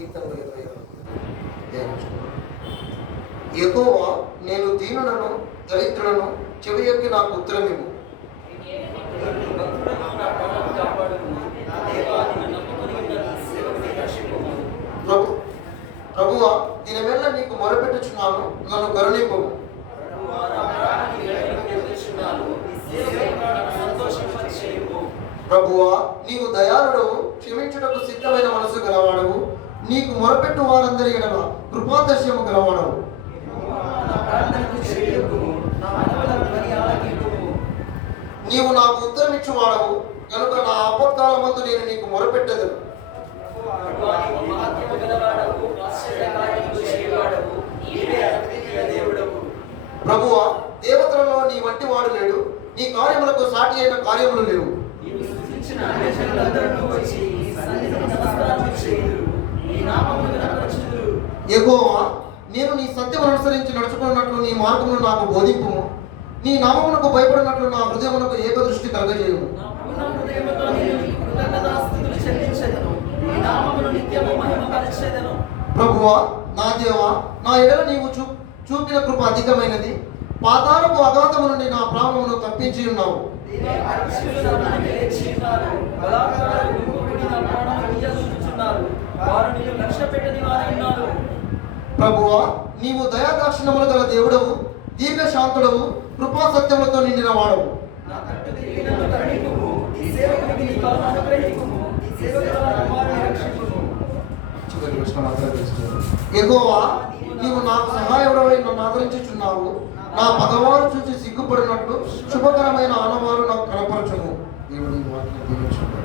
కీర్తనలు 26 యెహోవా నేను దీనులను దరిద్రులను చెవియొగ్గి నాకు ఉత్తరమివ్వు. ప్రభువా దినమెల్ల నీకు మొరపెట్టుచున్నాను, నన్ను కరుణింపుము. ప్రభువా నీవు దయాళుడవు, క్షమించుటకు సిద్ధమైన మనసు గలవాడవు, నీకు మొరపెట్టు వారందరి ఎడల కృపాదర్శము గలవాడవు. నీవు నాకు ఉత్తరమిచ్చువాడవు కనుక నా ఆపత్కాలమందు నేను నీకు మొరపెట్టెదను. ప్రభువా దేవతలలో నీ వంటి వాడు లేడు, నీ కార్యములకు సాటి అయిన కార్యములు లేవు. యెహోవా నేను నీ సత్యమును అనుసరించి నడుచుకున్నట్లు నీ మార్గమును నాకు బోధింపుము. నీ నామమునకు భయపడినట్లు నా హృదయమునకు ఏకదృష్టి కలగజేయుము. ప్రభువా నా దేవా నా ఎడల నీవు చూపిన కృప అధికమైనది. పాతాళపు అగాధము నుండి నా ప్రాణమును తప్పించి ఉన్నావు. ప్రభువా నీవు దయాదాక్షిణ్యములు గల దేవుడవు, దీర్ఘశాంతుడవు, కృపా సత్యములతో నిండిన వాడవు. యెహోవా నీవు నాకు సహాయకుడవై నన్ను ఆదరించుచున్నావు. నా పగవారు చూసి సిగ్గుపడినట్లు శుభకరమైన ఆనవారు నాకు కనపరచుము. దేవుని వాక్యం దీవించును.